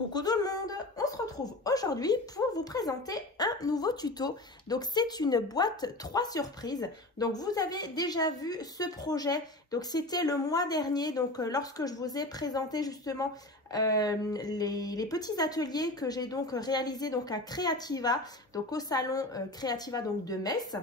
Coucou tout le monde, on se retrouve aujourd'hui pour vous présenter un nouveau tuto. Donc c'est une boîte 3 surprises. Donc vous avez déjà vu ce projet, donc c'était le mois dernier, donc lorsque je vous ai présenté justement les petits ateliers que j'ai donc réalisés donc à Creativa, donc au salon Creativa donc de Metz.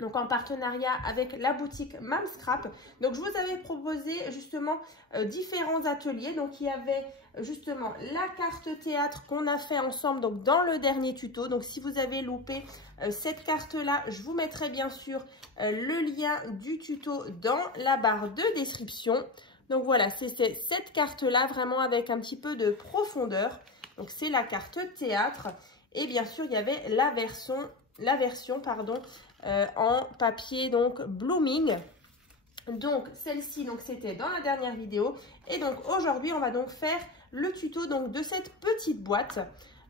Donc en partenariat avec la boutique Mamscrap. Donc je vous avais proposé justement différents ateliers. Donc il y avait justement la carte théâtre qu'on a fait ensemble donc dans le dernier tuto. Donc si vous avez loupé cette carte là, je vous mettrai bien sûr le lien du tuto dans la barre de description. Donc voilà, c'est cette carte là vraiment avec un petit peu de profondeur. Donc c'est la carte théâtre. Et bien sûr il y avait la version en papier donc Blooming. Donc celle-ci donc c'était dans la dernière vidéo et donc aujourd'hui on va donc faire le tuto donc de cette petite boîte.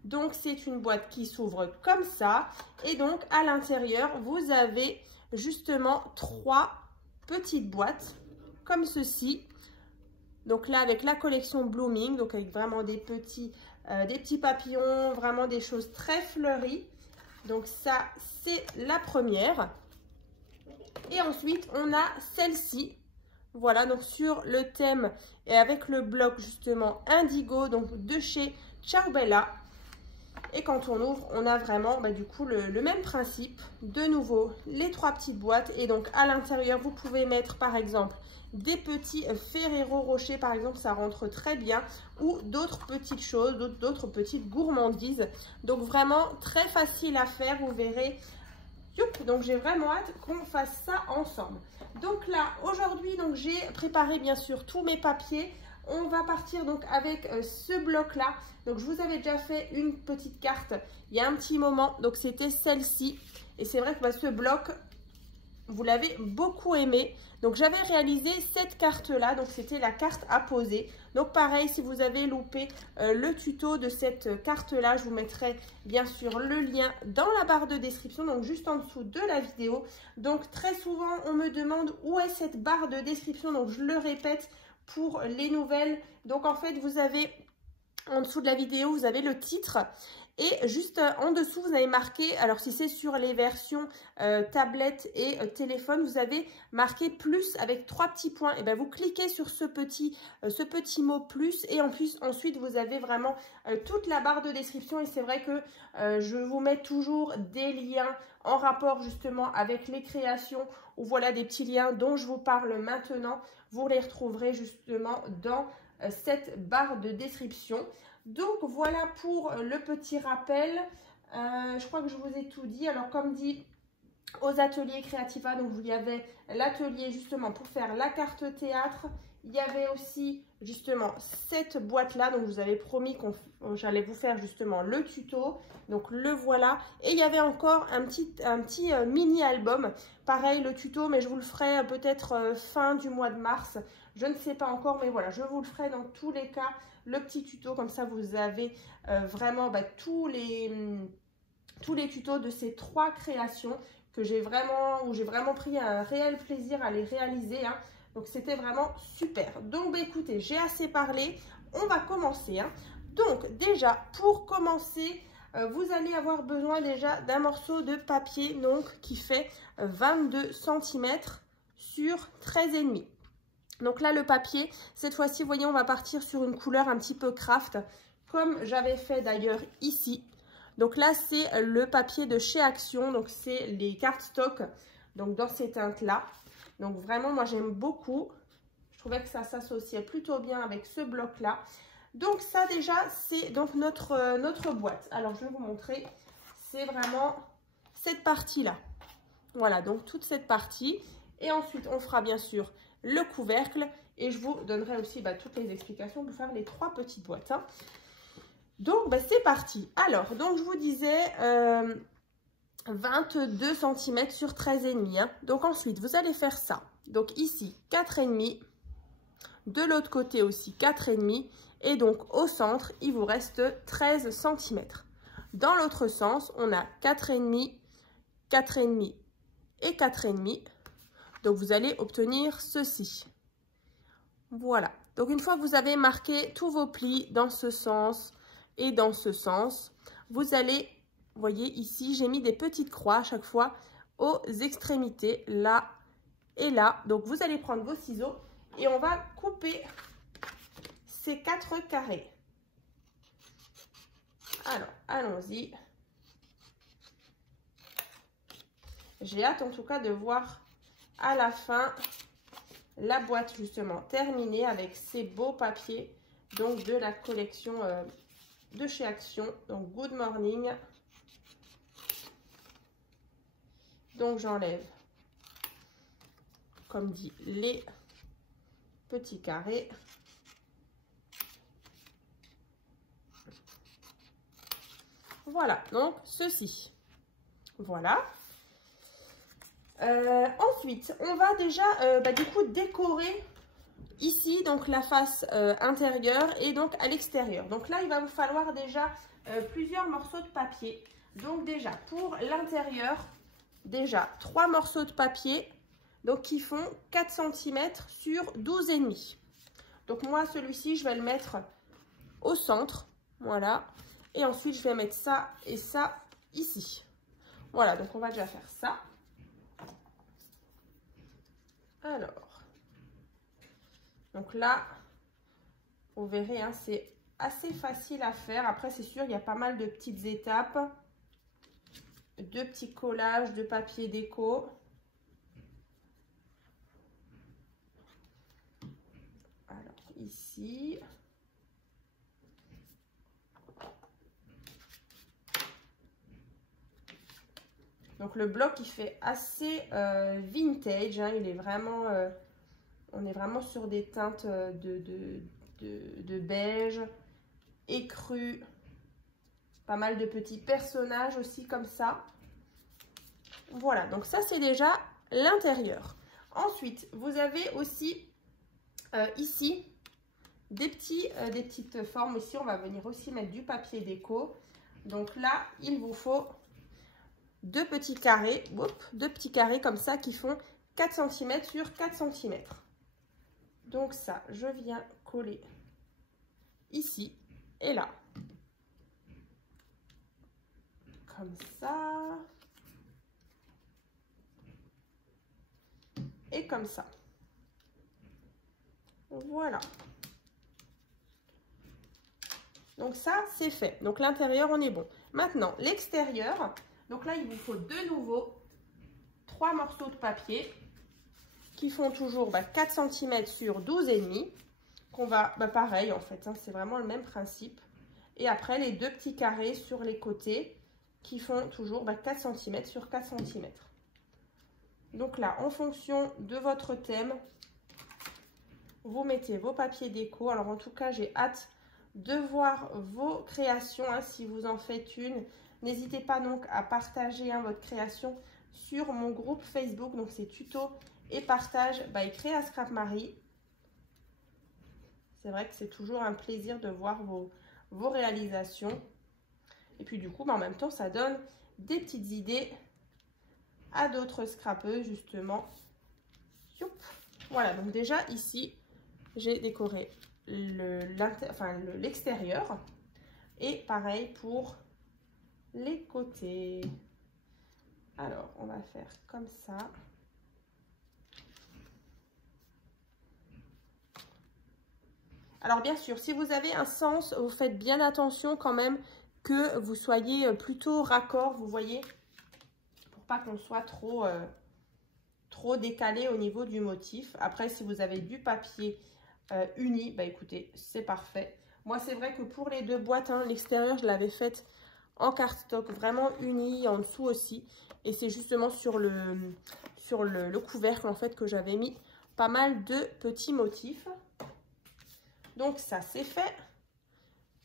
Donc c'est une boîte qui s'ouvre comme ça et donc à l'intérieur vous avez justement 3 petites boîtes comme ceci. Donc là avec la collection Blooming, donc avec vraiment des petits papillons, vraiment des choses très fleuries. Donc ça, c'est la première. Et ensuite, on a celle-ci. Voilà, donc sur le thème et avec le bloc justement indigo, donc de chez Ciao Bella. Et quand on ouvre, on a vraiment du coup le même principe. De nouveau, les 3 petites boîtes. Et donc à l'intérieur, vous pouvez mettre par exemple des petits Ferrero Rocher, par exemple, ça rentre très bien. Ou d'autres petites choses, d'autres petites gourmandises. Donc vraiment très facile à faire, vous verrez. Donc j'ai vraiment hâte qu'on fasse ça ensemble. Donc là, aujourd'hui, donc j'ai préparé bien sûr tous mes papiers. On va partir donc avec ce bloc là. Donc je vous avais déjà fait une petite carte il y a un petit moment. Donc c'était celle-ci. Et c'est vrai que ce bloc, vous l'avez beaucoup aimé. Donc j'avais réalisé cette carte là. Donc c'était la carte à poser. Donc pareil, si vous avez loupé le tuto de cette carte là, je vous mettrai bien sûr le lien dans la barre de description. Donc juste en dessous de la vidéo. Donc très souvent on me demande où est cette barre de description. Donc je le répète pour les nouvelles. Donc en fait vous avez en dessous de la vidéo, vous avez le titre. Et juste en dessous, vous avez marqué, alors si c'est sur les versions tablette et téléphone, vous avez marqué plus avec 3 petits points. Et bien vous cliquez sur ce petit mot plus et ensuite vous avez vraiment toute la barre de description. Et c'est vrai que je vous mets toujours des liens en rapport justement avec les créations ou voilà des petits liens dont je vous parle maintenant. Vous les retrouverez justement dans cette barre de description. Donc voilà pour le petit rappel. Je crois que je vous ai tout dit. Alors comme dit aux ateliers Creativa, donc il y avait l'atelier justement pour faire la carte théâtre. Il y avait aussi justement cette boîte là. Donc je vous avais promis que j'allais vous faire justement le tuto. Donc le voilà. Et il y avait encore un petit mini album. Pareil le tuto, mais je vous le ferai peut-être fin du mois de mars. Je ne sais pas encore, mais voilà, je vous le ferai dans tous les cas, le petit tuto. Comme ça, vous avez vraiment tous les tutos de ces 3 créations où j'ai vraiment pris un réel plaisir à les réaliser. Hein. Donc, c'était vraiment super. Donc, écoutez, j'ai assez parlé. On va commencer. Hein. Donc, déjà, pour commencer, vous allez avoir besoin déjà d'un morceau de papier donc, qui fait 22 cm sur 13,5. Donc là, le papier, cette fois-ci, vous voyez, on va partir sur une couleur un petit peu craft, comme j'avais fait d'ailleurs ici. Donc là, c'est le papier de chez Action, donc c'est les cartes stock, donc dans ces teintes-là. Donc vraiment, moi, j'aime beaucoup. Je trouvais que ça s'associait plutôt bien avec ce bloc-là. Donc ça, déjà, c'est donc notre boîte. Alors, je vais vous montrer. C'est vraiment cette partie-là. Voilà, donc toute cette partie. Et ensuite, on fera bien sûr le couvercle et je vous donnerai aussi toutes les explications pour faire les 3 petites boîtes. Hein. Donc, c'est parti. Alors, donc je vous disais 22 cm sur 13,5. Hein. Donc ensuite, vous allez faire ça. Donc ici, 4,5. De l'autre côté aussi, 4,5. Et donc au centre, il vous reste 13 cm. Dans l'autre sens, on a 4,5, 4,5 et 4,5. Donc, vous allez obtenir ceci. Voilà. Donc, une fois que vous avez marqué tous vos plis dans ce sens, et dans ce sens. Vous allez, vous voyez ici, j'ai mis des petites croix à chaque fois aux extrémités, là et là. Donc vous allez prendre vos ciseaux et on va couper ces 4 carrés. Alors, allons-y. J'ai hâte en tout cas de voir à la fin la boîte justement terminée avec ces beaux papiers donc de la collection de chez Action, donc Good Morning. Donc j'enlève, comme dit, les petits carrés. Voilà, donc ceci. Voilà. Ensuite, on va déjà du coup décorer ici donc la face intérieure et donc à l'extérieur. Donc là, il va vous falloir déjà plusieurs morceaux de papier. Donc déjà pour l'intérieur, déjà 3 morceaux de papier donc qui font 4 cm sur 12,5. Donc moi, celui-ci, je vais le mettre au centre. Voilà. Et ensuite, je vais mettre ça et ça ici. Voilà, donc on va déjà faire ça. Alors, donc là, vous verrez, hein, c'est assez facile à faire. Après, c'est sûr, il y a pas mal de petites étapes, de petits collages de papier déco. Alors, ici. Donc le bloc, il fait assez vintage, hein, il est vraiment, on est vraiment sur des teintes de beige, écru, pas mal de petits personnages aussi comme ça. Voilà, donc ça c'est déjà l'intérieur. Ensuite, vous avez aussi ici des petites formes. Ici, on va venir aussi mettre du papier déco. Donc là, il vous faut 2 petits carrés, 2 petits carrés comme ça qui font 4 cm sur 4 cm. Donc ça, je viens coller ici et là. Comme ça. Et comme ça. Voilà. Donc ça, c'est fait. Donc l'intérieur, on est bon. Maintenant, l'extérieur. Donc là, il vous faut de nouveau 3 morceaux de papier qui font toujours 4 cm sur 12,5. Qu'on va, pareil en fait, hein, c'est vraiment le même principe. Et après, les 2 petits carrés sur les côtés qui font toujours 4 cm sur 4 cm. Donc là, en fonction de votre thème, vous mettez vos papiers déco. Alors en tout cas, j'ai hâte de voir vos créations, hein, si vous en faites une. N'hésitez pas donc à partager, hein, votre création sur mon groupe Facebook. Donc c'est tuto et partage by Créa Scrap Marie. C'est vrai que c'est toujours un plaisir de voir vos réalisations. Et puis du coup, en même temps, ça donne des petites idées à d'autres scrapeuses justement. Voilà, donc déjà ici, j'ai décoré l'extérieur. Et pareil pour les côtés. Alors, on va faire comme ça. Alors, bien sûr, si vous avez un sens, vous faites bien attention quand même que vous soyez plutôt raccord, vous voyez, pour pas qu'on soit trop décalé au niveau du motif. Après, si vous avez du papier uni, écoutez, c'est parfait. Moi, c'est vrai que pour les 2 boîtes, hein, l'extérieur, je l'avais faite en cardstock, vraiment uni, en dessous aussi. Et c'est justement sur le couvercle, en fait, que j'avais mis pas mal de petits motifs. Donc, ça, c'est fait.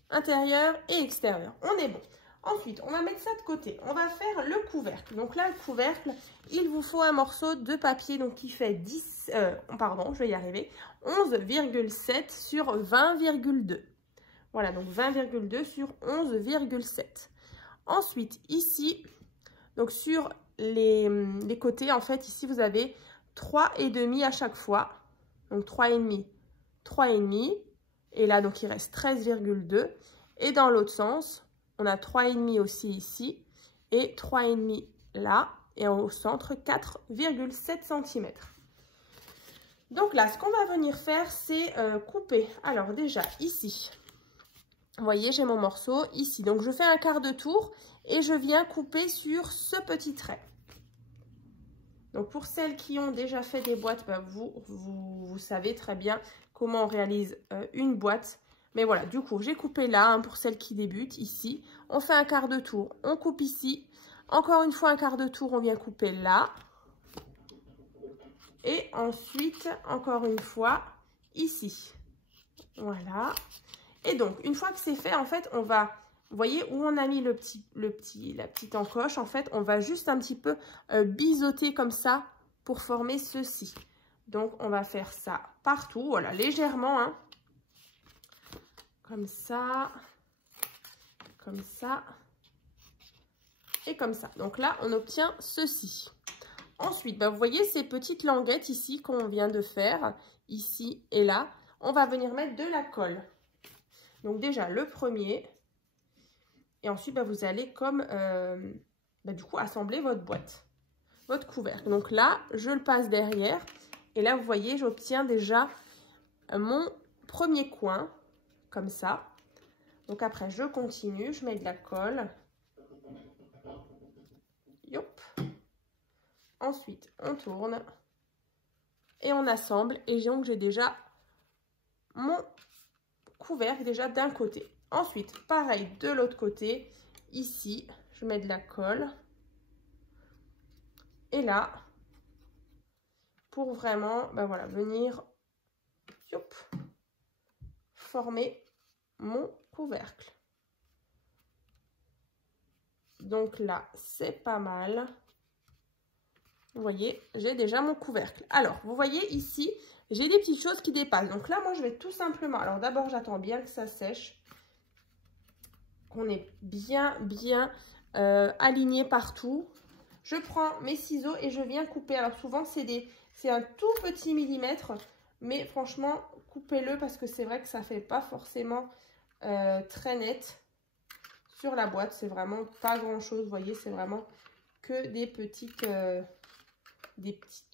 Intérieur et extérieur. On est bon. Ensuite, on va mettre ça de côté. On va faire le couvercle. Donc là, le couvercle, il vous faut un morceau de papier donc qui fait 11,7 sur 20,2. Voilà, donc 20,2 sur 11,7. Ensuite, ici, donc sur les côtés, en fait, ici, vous avez 3,5 à chaque fois. Donc 3,5, 3,5. Et là, donc, il reste 13,2. Et dans l'autre sens, on a 3,5 aussi ici et 3,5 là. Et au centre, 4,7 cm. Donc là, ce qu'on va venir faire, c'est couper. Alors déjà, ici, vous voyez, j'ai mon morceau ici. Donc, je fais un quart de tour et je viens couper sur ce petit trait. Donc, pour celles qui ont déjà fait des boîtes, ben, vous savez très bien comment on réalise une boîte. Mais voilà, du coup, j'ai coupé là, hein, pour celles qui débutent, ici. On fait un quart de tour, on coupe ici. Encore une fois, un quart de tour, on vient couper là. Et ensuite, encore une fois, ici. Voilà. Et donc, une fois que c'est fait, en fait, on va... Vous voyez où on a mis la petite encoche, en fait, on va juste un petit peu biseauter comme ça pour former ceci. Donc, on va faire ça partout, voilà, légèrement, hein. Comme ça, et comme ça. Donc là, on obtient ceci. Ensuite, bah, vous voyez ces petites languettes ici qu'on vient de faire, ici et là. On va venir mettre de la colle. Donc déjà, le premier... Et ensuite, bah, vous allez comme, du coup, assembler votre boîte, votre couvercle. Donc là, je le passe derrière. Et là, vous voyez, j'obtiens déjà mon premier coin, comme ça. Donc après, je continue, je mets de la colle. Yop. Ensuite, on tourne. Et on assemble. Et donc, j'ai déjà mon couvercle déjà d'un côté. Ensuite, pareil, de l'autre côté, ici, je mets de la colle. Et là, pour vraiment, ben voilà, venir yop, former mon couvercle. Donc là, c'est pas mal. Vous voyez, j'ai déjà mon couvercle. Alors, vous voyez ici, j'ai des petites choses qui dépassent. Donc là, moi, je vais tout simplement... Alors d'abord, j'attends bien que ça sèche. Qu'on est bien aligné partout. Je prends mes ciseaux et je viens couper. Alors souvent, c'est un tout petit millimètre. Mais franchement, coupez-le parce que c'est vrai que ça ne fait pas forcément très net. Sur la boîte, c'est vraiment pas grand-chose. Vous voyez, c'est vraiment que des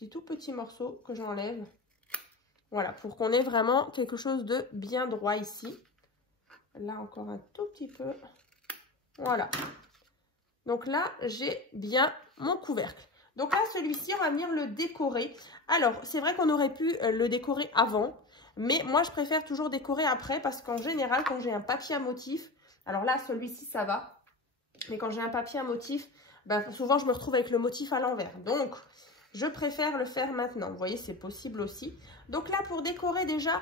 tout petits morceaux que j'enlève. Voilà, pour qu'on ait vraiment quelque chose de bien droit ici. Là, encore un tout petit peu. Voilà. Donc là, j'ai bien mon couvercle. Donc là, celui-ci, on va venir le décorer. Alors, c'est vrai qu'on aurait pu le décorer avant. Mais moi, je préfère toujours décorer après. Parce qu'en général, quand j'ai un papier à motif... Alors là, celui-ci, ça va. Mais quand j'ai un papier à motif, ben, souvent, je me retrouve avec le motif à l'envers. Donc... je préfère le faire maintenant. Vous voyez, c'est possible aussi. Donc là, pour décorer déjà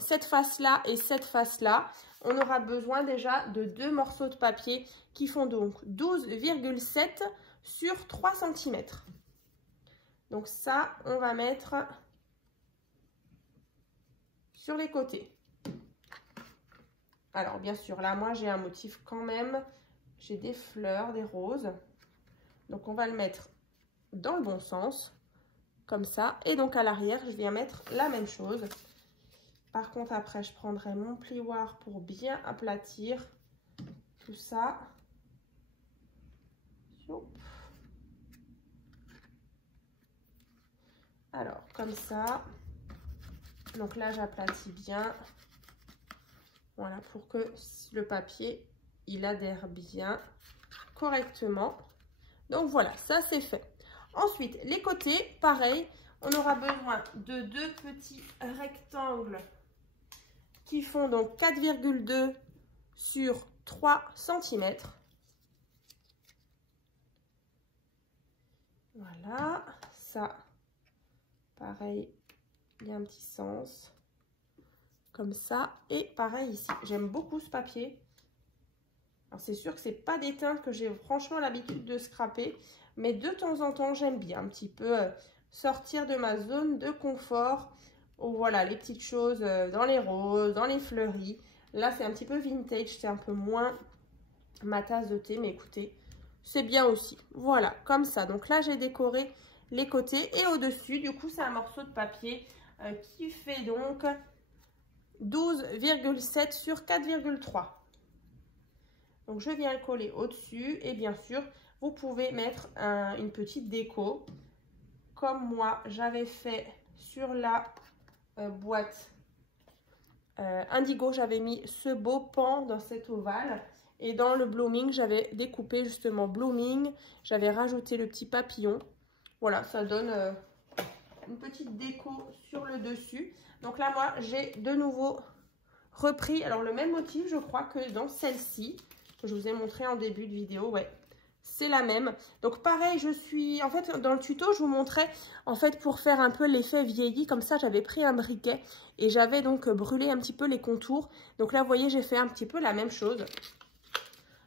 cette face-là et cette face-là, on aura besoin déjà de 2 morceaux de papier qui font donc 12,7 sur 3 cm. Donc ça, on va mettre sur les côtés. Alors, bien sûr, là, moi, j'ai un motif quand même. J'ai des fleurs, des roses. Donc, on va le mettre dans le bon sens, comme ça. Et donc à l'arrière, je viens mettre la même chose. Par contre, après, je prendrai mon plioir pour bien aplatir tout ça. Alors, comme ça. Donc là, j'aplatis bien. Voilà, pour que le papier, il adhère bien correctement. Donc voilà, ça c'est fait. Ensuite, les côtés, pareil, on aura besoin de 2 petits rectangles qui font donc 4,2 sur 3 cm. Voilà, ça, pareil, il y a un petit sens, comme ça. Et pareil ici, j'aime beaucoup ce papier. Alors c'est sûr que c'est pas des teintes que j'ai franchement l'habitude de scraper, mais de temps en temps j'aime bien un petit peu sortir de ma zone de confort. Oh, voilà, les petites choses dans les roses, dans les fleuris. Là c'est un petit peu vintage, c'est un peu moins ma tasse de thé, mais écoutez, c'est bien aussi. Voilà, comme ça. Donc là j'ai décoré les côtés et au-dessus, du coup c'est un morceau de papier qui fait donc 12,7 sur 4,3. Donc je viens le coller au-dessus et bien sûr, vous pouvez mettre une petite déco comme moi j'avais fait sur la boîte indigo. J'avais mis ce beau pan dans cet ovale et dans le blooming j'avais découpé justement blooming, j'avais rajouté le petit papillon. Voilà, ça donne une petite déco sur le dessus. Donc là moi j'ai de nouveau repris alors le même motif je crois que dans celle-ci que je vous ai montré en début de vidéo. Ouais, c'est la même. Donc pareil, en fait dans le tuto je vous montrais en fait pour faire un peu l'effet vieilli comme ça. J'avais pris un briquet et j'avais donc brûlé un petit peu les contours. Donc là vous voyez j'ai fait un petit peu la même chose.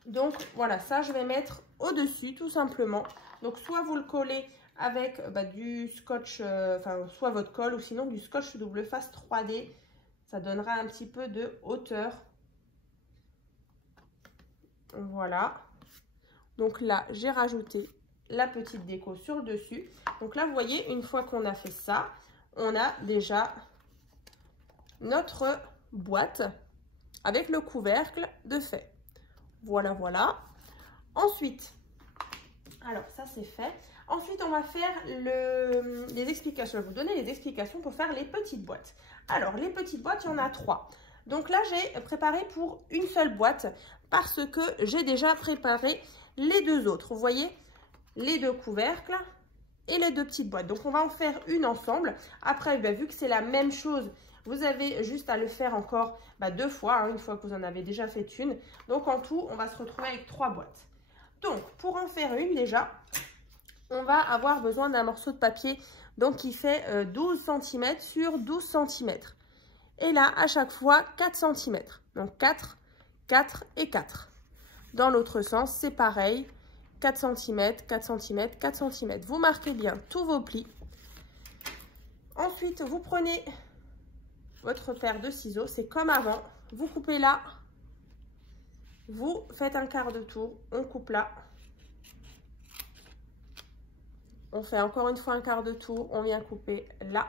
Donc voilà, ça je vais mettre au dessus tout simplement. Donc soit vous le collez avec du scotch, soit votre colle ou sinon du scotch double face 3D. Ça donnera un petit peu de hauteur. Voilà. Donc là, j'ai rajouté la petite déco sur le dessus. Donc là, vous voyez, une fois qu'on a fait ça, on a déjà notre boîte avec le couvercle de fait. Voilà, voilà. Ensuite, alors ça c'est fait. Ensuite, on va faire les explications. Je vais vous donner les explications pour faire les petites boîtes. Alors, les petites boîtes, il y en a 3. Donc là, j'ai préparé pour une seule boîte parce que j'ai déjà préparé les 2 autres. Vous voyez, les 2 couvercles et les 2 petites boîtes. Donc, on va en faire une ensemble. Après, vu que c'est la même chose, vous avez juste à le faire encore 2 fois, hein, une fois que vous en avez déjà fait une. Donc, en tout, on va se retrouver avec 3 boîtes. Donc, pour en faire une déjà, on va avoir besoin d'un morceau de papier donc qui fait 12 cm sur 12 cm. Et là, à chaque fois, 4 cm. Donc 4, 4 et 4. Dans l'autre sens, c'est pareil. 4 cm, 4 cm, 4 cm. Vous marquez bien tous vos plis. Ensuite, vous prenez votre paire de ciseaux. C'est comme avant. Vous coupez là. Vous faites un quart de tour. On coupe là. On fait encore une fois un quart de tour. On vient couper là.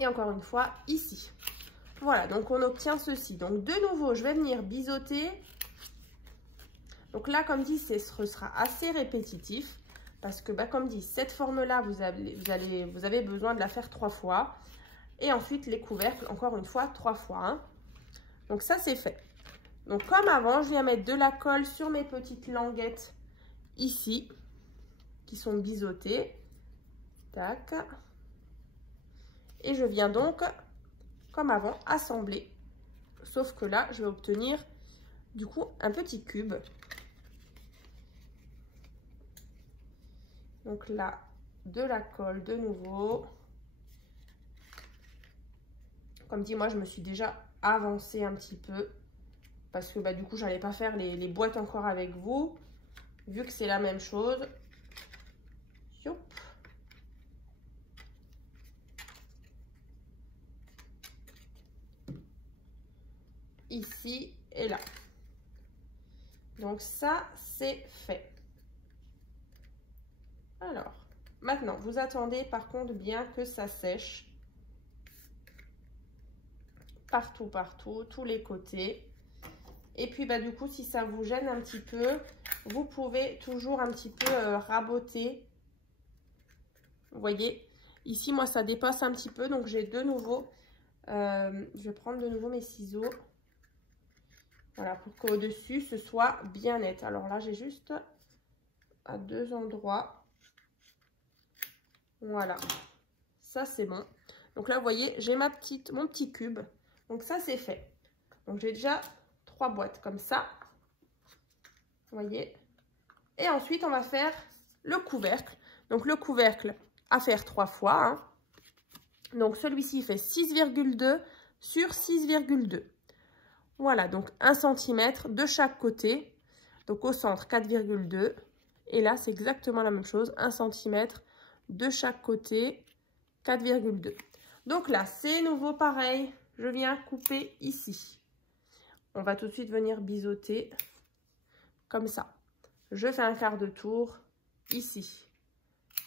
Et encore une fois ici. Voilà, donc on obtient ceci. Donc de nouveau, je vais venir biseauter. Donc là, comme dit, ce sera assez répétitif. Parce que, comme dit, cette forme-là, vous avez besoin de la faire 3 fois. Et ensuite, les couvercles, encore une fois, 3 fois. Hein. Donc ça, c'est fait. Donc comme avant, je viens mettre de la colle sur mes petites languettes ici, qui sont biseautées. Tac. Et je viens donc, comme avant, assembler. Sauf que là, je vais obtenir du coup un petit cube. Donc là, de la colle de nouveau. Comme dit, moi, je me suis déjà avancée un petit peu. Parce que du coup, je n'allais pas faire les boîtes encore avec vous. Vu que c'est la même chose. Youp. Ici et là. Donc ça, c'est fait. Alors, maintenant, vous attendez par contre bien que ça sèche. Partout, partout, tous les côtés. Et puis, du coup, si ça vous gêne un petit peu, vous pouvez toujours un petit peu raboter. Vous voyez, ici, moi, ça dépasse un petit peu. Donc, j'ai de nouveau, je vais prendre de nouveau mes ciseaux. Voilà, pour qu'au-dessus, ce soit bien net. Alors là, j'ai juste à 2 endroits. Voilà, ça, c'est bon. Donc là, vous voyez, j'ai mon petit cube. Donc ça, c'est fait. Donc, j'ai déjà 3 boîtes comme ça. Vous voyez. Et ensuite, on va faire le couvercle. Donc, le couvercle à faire 3 fois. Hein. Donc, celui-ci fait 6,2 sur 6,2. Voilà, donc 1 cm de chaque côté. Donc, au centre, 4,2. Et là, c'est exactement la même chose. 1 cm de chaque côté, 4,2. Donc là, c'est nouveau pareil. Je viens couper ici. On va tout de suite venir biseauter comme ça. Je fais un quart de tour ici.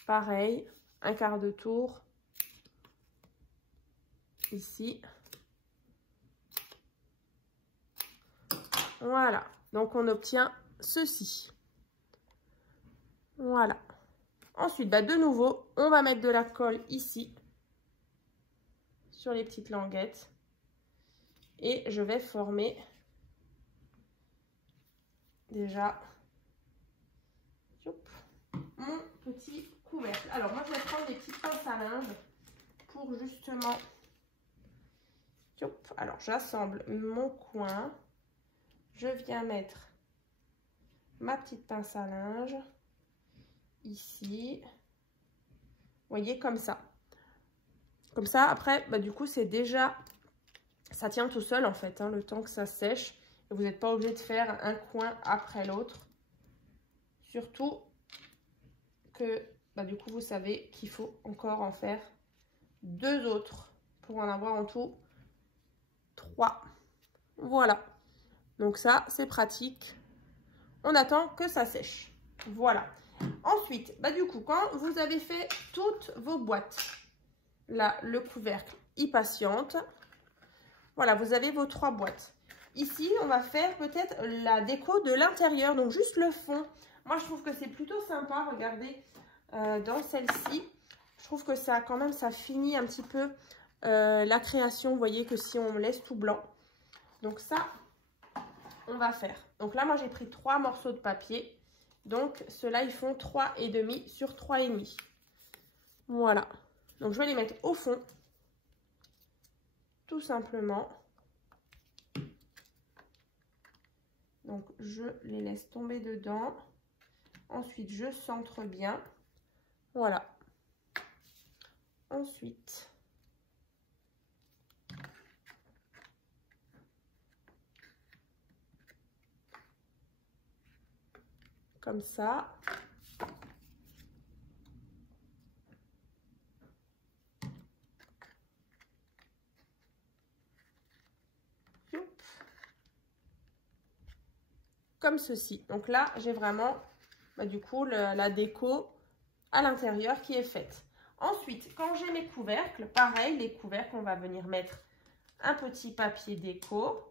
Pareil, un quart de tour ici. Voilà, donc on obtient ceci. Voilà. Ensuite, bah, de nouveau, on va mettre de la colle ici, sur les petites languettes. Et je vais former déjà mon petit couvercle. Alors, moi, je vais prendre des petites pinces à linge pour justement... Alors, j'assemble mon coin. Je viens mettre ma petite pince à linge ici. Vous voyez, comme ça. Comme ça, après, bah, du coup, c'est déjà... Ça tient tout seul, en fait, hein, le temps que ça sèche. Et vous n'êtes pas obligé de faire un coin après l'autre. Surtout que, bah, du coup, vous savez qu'il faut encore en faire 2 autres pour en avoir en tout 3. Voilà. Donc ça, c'est pratique. On attend que ça sèche. Voilà. Ensuite, bah, du coup, quand vous avez fait toutes vos boîtes, là, le couvercle, il patiente. Voilà, vous avez vos 3 boîtes. Ici, on va faire peut-être la déco de l'intérieur, donc juste le fond. Moi, je trouve que c'est plutôt sympa. Regardez, dans celle-ci, je trouve que ça, quand même, ça finit un petit peu la création. Vous voyez que si on laisse tout blanc. Donc ça, on va faire. Donc là, moi, j'ai pris 3 morceaux de papier. Donc, ceux-là, ils font 3,5 sur 3,5. Voilà. Donc, je vais les mettre au fond. Tout simplement. Donc, je les laisse tomber dedans. Ensuite, je centre bien. Voilà. Ensuite, comme ça. Comme ceci. Donc là, j'ai vraiment, bah, du coup, la déco à l'intérieur qui est faite. Ensuite, quand j'ai mes couvercles, pareil, les couvercles, on va venir mettre un petit papier déco.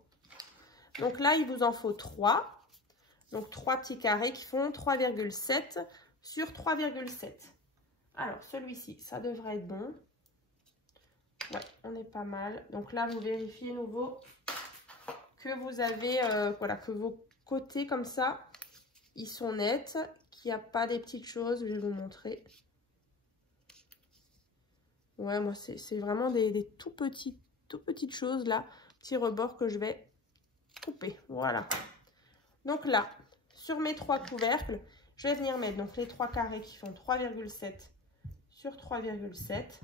Donc là, il vous en faut 3. Donc 3 petits carrés qui font 3,7 sur 3,7. Alors, celui-ci, ça devrait être bon. Ouais, on est pas mal. Donc là, vous vérifiez nouveau que vous avez, voilà, que vos côtés comme ça, ils sont nets, qu'il n'y a pas des petites choses. Je vais vous montrer. Ouais, moi, c'est vraiment des tout petites choses là, petits rebords que je vais couper. Voilà. Donc là, sur mes 3 couvercles, je vais venir mettre donc les 3 carrés qui font 3,7 sur 3,7.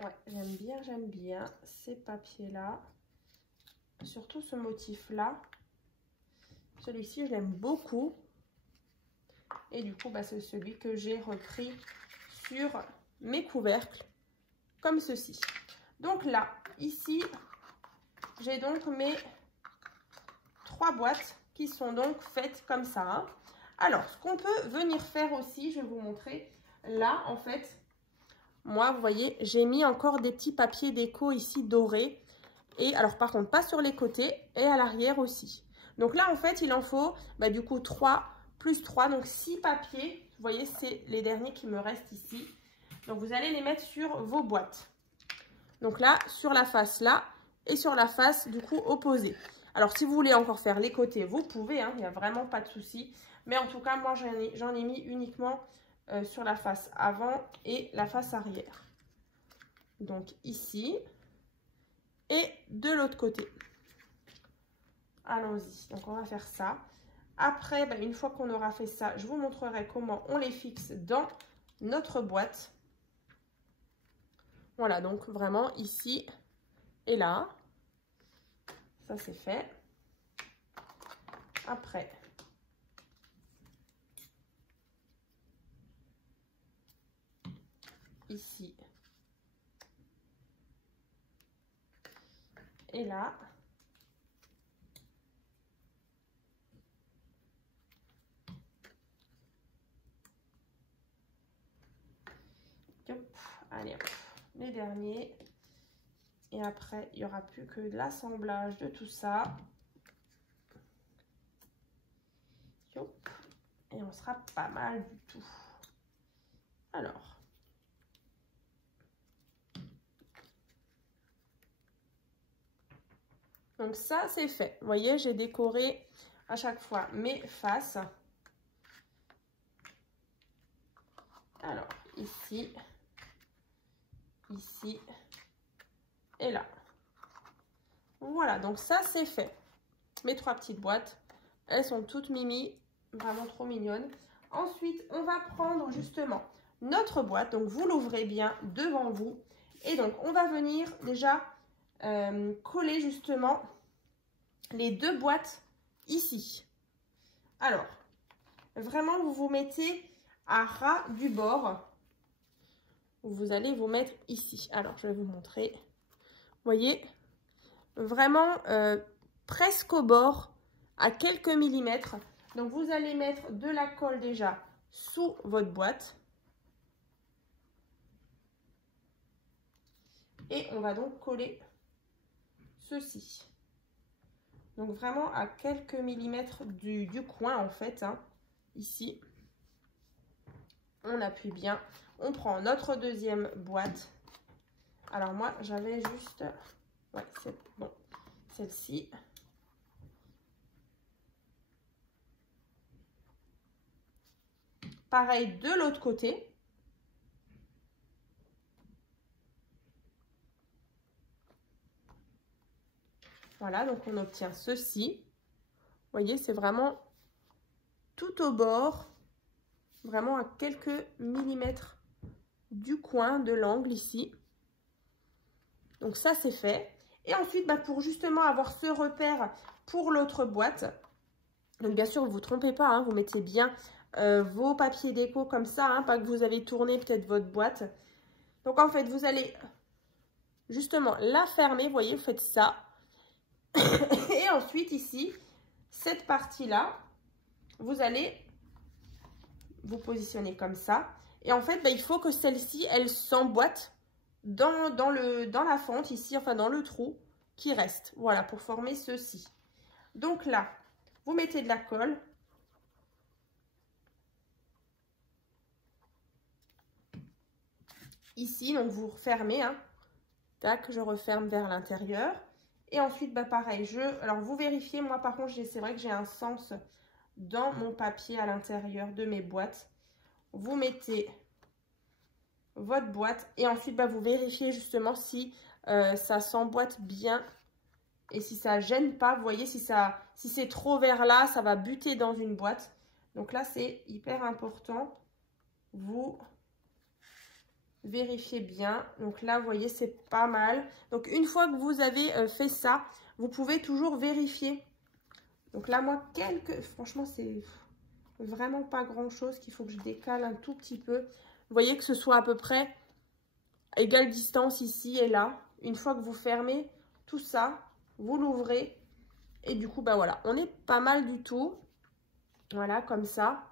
Ouais, j'aime bien ces papiers-là. Surtout ce motif-là. Celui-ci, je l'aime beaucoup. Et du coup, bah, c'est celui que j'ai repris sur mes couvercles, comme ceci. Donc là, ici, j'ai donc mes 3 boîtes qui sont donc faites comme ça. Hein. Alors, ce qu'on peut venir faire aussi, je vais vous montrer. Là, en fait, moi, vous voyez, j'ai mis encore des petits papiers déco ici dorés. Et alors, par contre, pas sur les côtés et à l'arrière aussi. Donc là, en fait, il en faut, bah, du coup, 3 plus 3, donc 6 papiers. Vous voyez, c'est les derniers qui me restent ici. Donc, vous allez les mettre sur vos boîtes. Donc là, sur la face là et sur la face, du coup, opposée. Alors, si vous voulez encore faire les côtés, vous pouvez, hein, il n'y a vraiment pas de souci. Mais en tout cas, moi, j'en ai mis uniquement sur la face avant et la face arrière. Donc, ici et de l'autre côté. Allons-y. Donc, on va faire ça. Après, bah, une fois qu'on aura fait ça, je vous montrerai comment on les fixe dans notre boîte. Voilà, donc vraiment ici et là. Ça, c'est fait. Après, ici et là. allez, hop, les derniers. Et après, il n'y aura plus que de l'assemblage de tout ça. Hop. Et on sera pas mal du tout. Alors. Donc ça, c'est fait. Vous voyez, j'ai décoré à chaque fois mes faces. Alors, ici, ici et là. Voilà, donc ça, c'est fait. Mes 3 petites boîtes, elles sont toutes mimi, vraiment trop mignonnes. Ensuite, on va prendre justement notre boîte. Donc, vous l'ouvrez bien devant vous. Et donc, on va venir déjà coller justement les 2 boîtes ici. Alors, vraiment, vous vous mettez à ras du bord. Vous allez vous mettre ici. Alors, je vais vous montrer. Vous voyez, vraiment presque au bord, à quelques millimètres. Donc, vous allez mettre de la colle déjà sous votre boîte. Et on va donc coller ceci. Donc, vraiment à quelques millimètres du coin, en fait, hein, ici. On appuie bien. On prend notre deuxième boîte. Alors, moi, j'avais juste... Ouais, c'est bon. Celle-ci. Pareil de l'autre côté. Voilà, donc on obtient ceci. Vous voyez, c'est vraiment tout au bord, vraiment à quelques millimètres du coin de l'angle ici. Donc ça, c'est fait. Et ensuite, bah, pour justement avoir ce repère pour l'autre boîte, donc bien sûr, vous ne vous trompez pas, hein, vous mettez bien vos papiers déco comme ça, hein, pas que vous avez tourné peut-être votre boîte. Donc en fait, vous allez justement la fermer, vous voyez, vous faites ça. Et ensuite ici, cette partie-là, vous allez vous positionner comme ça. Et en fait, bah, il faut que celle-ci, elle s'emboîte dans la fente ici, enfin dans le trou qui reste. Voilà, pour former ceci. Donc là, vous mettez de la colle. Ici, donc vous refermez, hein. Tac, je referme vers l'intérieur. Et ensuite, bah pareil, alors vous vérifiez, moi par contre, c'est vrai que j'ai un sens dans mon papier à l'intérieur de mes boîtes. Vous mettez votre boîte et ensuite, bah, vous vérifiez justement si ça s'emboîte bien et si ça gêne pas. Vous voyez, si c'est trop vers là, ça va buter dans une boîte. Donc là, c'est hyper important. Vous vérifiez bien. Donc là, vous voyez, c'est pas mal. Donc une fois que vous avez fait ça, vous pouvez toujours vérifier. Donc là, moi, franchement, c'est vraiment pas grand chose qu'il faut que je décale un tout petit peu. Vous voyez que ce soit à peu près égale distance ici et là. Une fois que vous fermez tout ça, vous l'ouvrez. Et du coup, bah voilà, on est pas mal du tout. Voilà, comme ça.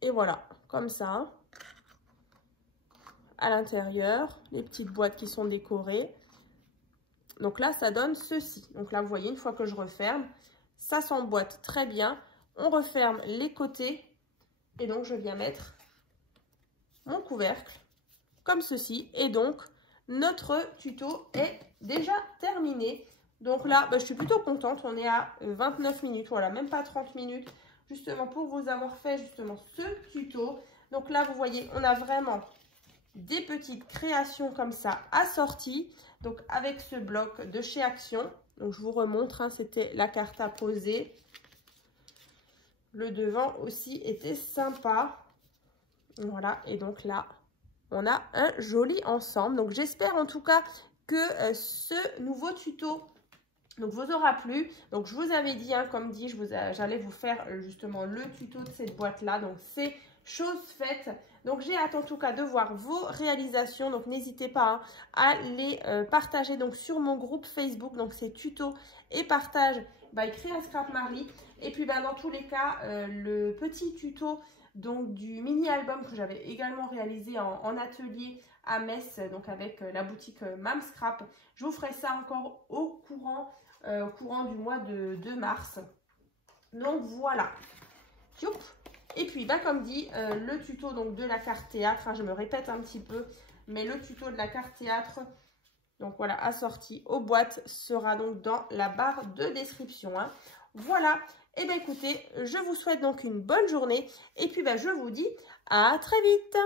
Et voilà, comme ça. À l'intérieur, les petites boîtes qui sont décorées. Donc là, ça donne ceci. Donc là, vous voyez, une fois que je referme, ça s'emboîte très bien. On referme les côtés. Et donc, je viens mettre mon couvercle comme ceci. Et donc, notre tuto est déjà terminé. Donc là, bah, je suis plutôt contente. On est à 29 minutes. Voilà, même pas 30 minutes. Justement, pour vous avoir fait justement ce tuto. Donc là, vous voyez, on a vraiment des petites créations comme ça assorties. Donc avec ce bloc de chez Action. Donc je vous remontre, hein, c'était la carte à poser. Le devant aussi était sympa. Voilà, et donc là, on a un joli ensemble. Donc j'espère en tout cas que ce nouveau tuto donc vous aura plu. Donc je vous avais dit, hein, comme dit, j'allais vous faire justement le tuto de cette boîte là. Donc c'est chose faite. Donc j'ai hâte en tout cas de voir vos réalisations. Donc n'hésitez pas, hein, à les partager donc sur mon groupe Facebook. Donc c'est tuto et partage by Créa Scrap Marie. Et puis dans tous les cas, le petit tuto donc du mini album que j'avais également réalisé en atelier à Metz, donc avec la boutique Mam Scrap, je vous ferai ça encore au courant du mois de mars. Donc voilà. Youp. Et puis comme dit, le tuto donc de la carte théâtre, hein, je me répète un petit peu, mais le tuto de la carte théâtre, donc voilà, assorti aux boîtes, sera donc dans la barre de description, hein. Voilà. Et bien écoutez, je vous souhaite donc une bonne journée et puis je vous dis à très vite.